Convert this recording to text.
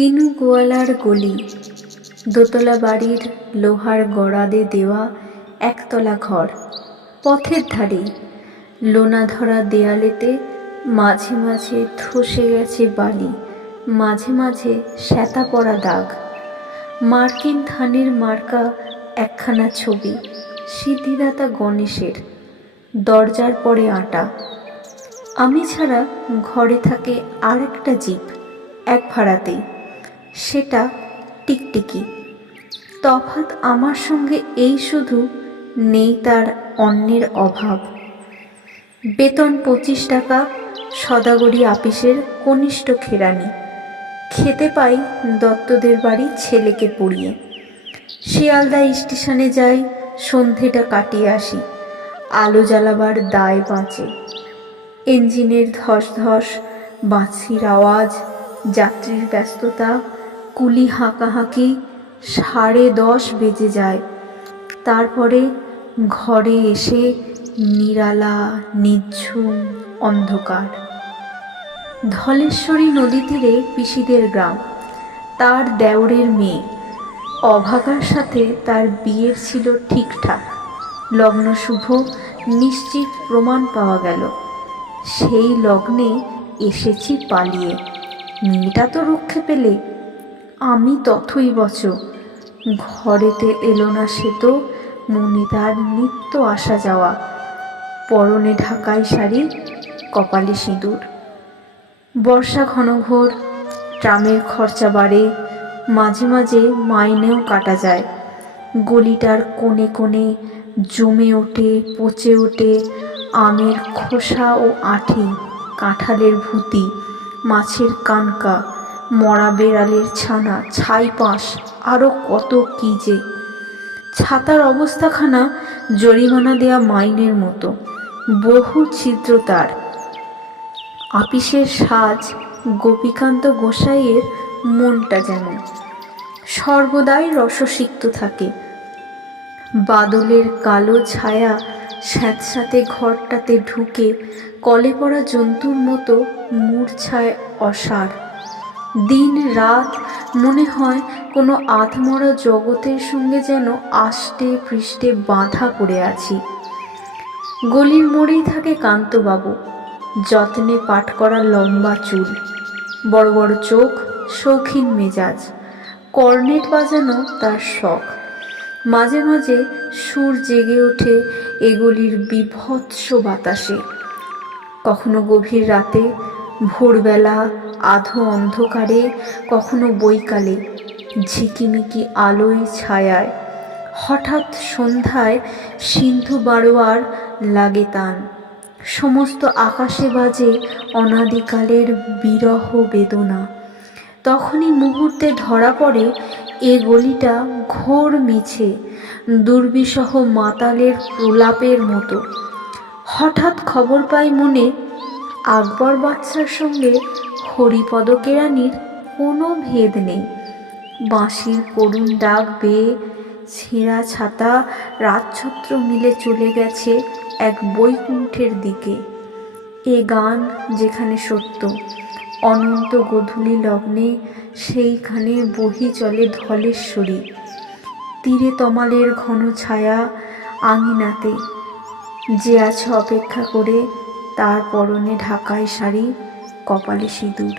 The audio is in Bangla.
কিনু গোয়ালার গলি, দোতলা বাড়ির লোহার গড়াদে দেওয়া একতলা ঘর, পথের ধারে লোনা ধরা দেয়ালেতে মাঝে মাঝে ধসে গেছে বালি, মাঝে মাঝে শ্যাতা পড়া দাগ। মার্কিন ধানের মার্কা একখানা ছবি, সিদ্ধিদাতা গণেশের, দরজার পরে আটা। আমি ছাড়া ঘরে থাকে আর একটা জীব, এক ভাড়াতেই, সেটা টিকটিকি। তফাৎ আমার সঙ্গে এই শুধু, নেই তার অন্যের অভাব। বেতন 25 টাকা, সদাগরি আপিসের কনিষ্ঠ খেরানি। খেতে পাই দত্তদের বাড়ি ছেলেকে পড়িয়ে। শিয়ালদা স্টেশনে যাই, সন্ধেটা কাটিয়ে আসি। আলো জ্বালাবার দায় বাঁচে। ইঞ্জিনের ধস ধস, বাঁশির আওয়াজ, যাত্রীর ব্যস্ততা, কুলি হাঁকাহাঁকি, 10:30 বেজে যায়। তারপরে ঘরে এসে নিরালা, নিঝুম অন্ধকার। ধলেশ্বরী নদী তীরে পিসিদের গ্রাম। তার দেওরের মেয়ে অভাগার সাথে তার বিয়ের ছিল ঠিকঠাক, লগ্ন শুভ, নিশ্চিত প্রমাণ পাওয়া গেল। সেই লগ্নে এসেছি পালিয়ে। মেয়েটা তো রক্ষে পেলে, আমি তথই বচ। ঘরেতে এলো না সে তো, মনে তার নিত্য আসা যাওয়া। পরনে ঢাকাই শাড়ি, কপালে সিঁদুর। বর্ষা ঘনঘোর, ট্রামের খরচা বাড়ে, মাঝে মাঝে মাইনেও কাটা যায়। গলিটার কোণে কোণে জমে ওঠে, পচে ওঠে আমের খোসা ও আঁঠি, কাঁঠালের ভুতি, মাছের কানকা, মরা বেড়ালের ছানা, ছাইপাঁশ, আরও কত কী যে। ছাতার অবস্থাখানা জরিমানা দেয়া মাইনের মতো, বহু ছিদ্র তার। আপিসের সাজ গোপীকান্ত গোসাইয়ের মনটা যেমন সর্বদাই রসসিক্ত থাকে। বাদলের কালো ছায়া স্যাঁতস্যাঁতে ঘরটাতে ঢুকে কলে পড়া জন্তুর মতো মূর্ছায় অসাড়। দিন রাত মনে হয় কোনো আধমরা জগতের সঙ্গে যেন আষ্টে পৃষ্ঠে বাঁধা পড়ে আছি। গলির মোড়েই থাকে কান্তবাবু, যত্নে পাট করা লম্বা চুল, বড় বড় চোখ, শৌখিন মেজাজ। কর্নেট বাজানো তার শখ। মাঝে মাঝে সুর জেগে ওঠে এগলির বীভৎস বাতাসে, কখনো গভীর রাতে, ভোরবেলা আধো অন্ধকারে, কখনো বৈকালে ঝিকিমিকি আলোয় ছায়ায়। হঠাৎ সন্ধ্যায় সিন্ধু বারোয়ার লাগে তান, সমস্ত আকাশে বাজে অনাদিকালের বিরহ বেদনা। তখনই মুহূর্তে ধরা পড়ে এ গলিটা ঘোর মিছে, দুর্বিষহ মাতালের প্রলাপের মতো। হঠাৎ খবর পাই মনে, আকবর বাদশার সঙ্গে হরিপদ কেরানির কোনো ভেদ নেই। বাঁশির করুণ ডাক বেয়ে ছেঁড়া ছাতা রাজছত্র মিলে চলে গেছে এক বৈকুণ্ঠের দিকে। এ গান যেখানে সত্য, অনন্ত গোধূলি লগ্নে সেইখানে বহি চলে ধলেশ্বরী। তীরে তমালের ঘন ছায়া, আঙিনাতে যে আছে অপেক্ষা করে, তার পরনে ঢাকাই শাড়ি, কপালে সিঁদুর।